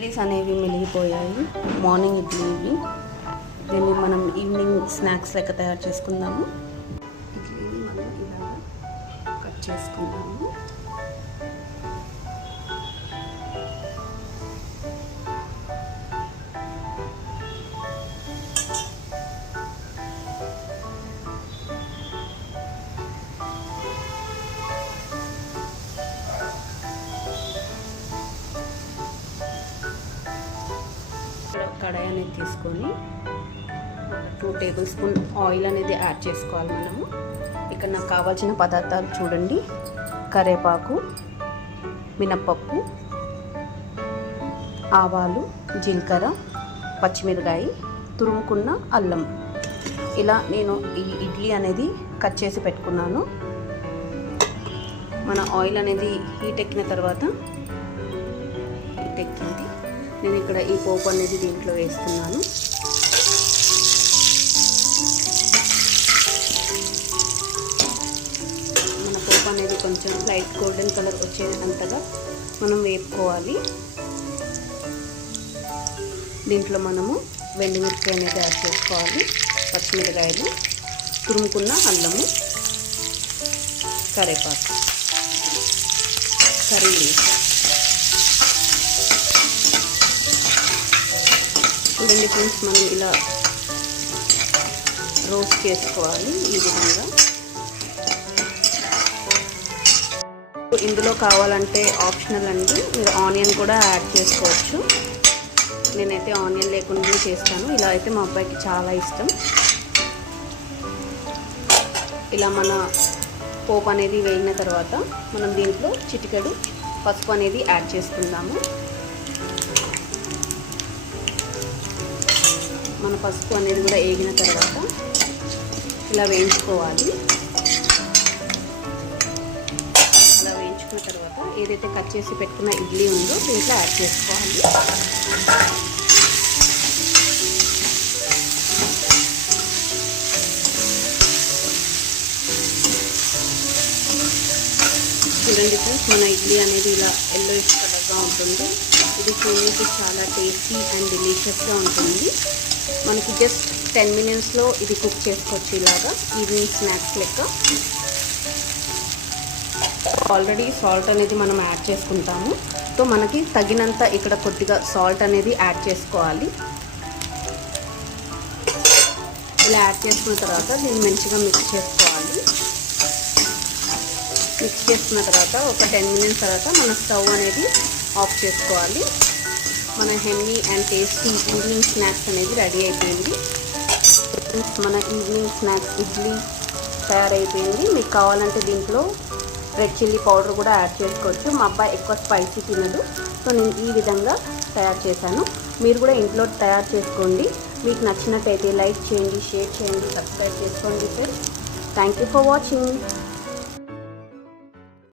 ఇడ్లీస్ అనేవి మిగిలిపోయాయి. మార్నింగ్ ఇడ్లీ ఇవి. దీన్ని మనం ఈవినింగ్ స్నాక్స్ లెక్క తయారు చేసుకుందాము. ఇడ్లీని మనం ఇలా కట్ చేసుకుందాము. కడాయి అనేది తీసుకొని 2 టేబుల్ స్పూన్ ఆయిల్ అనేది యాడ్ చేసుకోవాలి మనము. ఇక్కడ నాకు కావాల్సిన పదార్థాలు చూడండి: కరివేపాకు, మినప్పప్పు, ఆవాలు, జీలకర్ర, పచ్చిమిరకాయ, తురుముకున్న అల్లం. ఇలా నేను ఈ ఇడ్లీ అనేది కట్ చేసి పెట్టుకున్నాను. మన ఆయిల్ అనేది హీట్ ఎక్కిన తర్వాత నేను ఇక్కడ ఈ పోపు అనేది దీంట్లో వేస్తున్నాను. మన పోపు అనేది కొంచెం లైట్ గోల్డెన్ కలర్ వచ్చేంతగా మనం వేపుకోవాలి. దీంట్లో మనము వెండిమిరపకాయ అనేది యాడ్ చేసుకోవాలి, పచ్చిమిరకాయలు, తురుముకున్న అల్లము, కరివేపాకు, కర్రీ లీవ్స్. చూడండి ఫ్రెండ్స్, మనం ఇలా రోస్ట్ చేసుకోవాలి ఈ విధంగా. ఇందులో కావాలంటే ఆప్షనల్ అండి, మీరు ఆనియన్ కూడా యాడ్ చేసుకోవచ్చు. నేనైతే ఆనియన్ లేకుండా చేస్తాను. ఇలా అయితే మా అబ్బాయికి చాలా ఇష్టం. ఇలా మన పోపు అనేది వేగిన తర్వాత మనం దీంట్లో చిటికెడు పసుపు అనేది యాడ్ చేసుకుందాము. మన పసుపు అనేది కూడా వేగిన తర్వాత ఇలా వేయించుకోవాలి. ఇలా వేయించుకున్న తర్వాత ఏదైతే కట్ చేసి పెట్టుకున్న ఇడ్లీ ఉందో దీంట్లో యాడ్ చేసుకోవాలి. చూడండి ఫ్రెండ్స్, మన ఇడ్లీ అనేది ఇలా ఎల్లోయిష్ కలర్గా ఉంటుంది. ఇది చూడడానికి చాలా టేస్టీ అండ్ డెలిషియస్గా ఉంటుంది. మనకి జస్ట్ 10 మినిట్స్లో ఇది కుక్ చేసుకోవచ్చు. ఇలాగా ఈవినింగ్ స్నాక్స్ లెక్క. ఆల్రెడీ సాల్ట్ అనేది మనం యాడ్ చేసుకుంటాము. సో మనకి తగినంత ఇక్కడ కొద్దిగా సాల్ట్ అనేది యాడ్ చేసుకోవాలి. ఇలా యాడ్ చేసుకున్న తర్వాత దీన్ని మంచిగా మిక్స్ చేసుకోవాలి. మిక్స్ చేసుకున్న తర్వాత ఒక 10 మినిట్స్ తర్వాత మన స్టవ్ అనేది ఆఫ్ చేసుకోవాలి. మన హెమ్మీ అండ్ టేస్టీ ఈవినింగ్ స్నాక్స్ అనేది రెడీ అయిపోయింది. మన ఈవినింగ్ స్నాక్స్ ఇడ్లీ తయారైపోయింది. మీకు కావాలంటే దీంట్లో రెడ్ చిల్లీ పౌడర్ కూడా యాడ్ చేసుకోవచ్చు. మా అబ్బాయి ఎక్కువ స్పైసీ తినదు, సో నేను ఈ విధంగా తయారు చేశాను. మీరు కూడా ఇంట్లో తయారు చేసుకోండి. మీకు నచ్చినట్టయితే లైక్ చేయండి, షేర్ చేయండి, సబ్స్క్రైబ్ చేసుకోండి friends. Thank you for watching.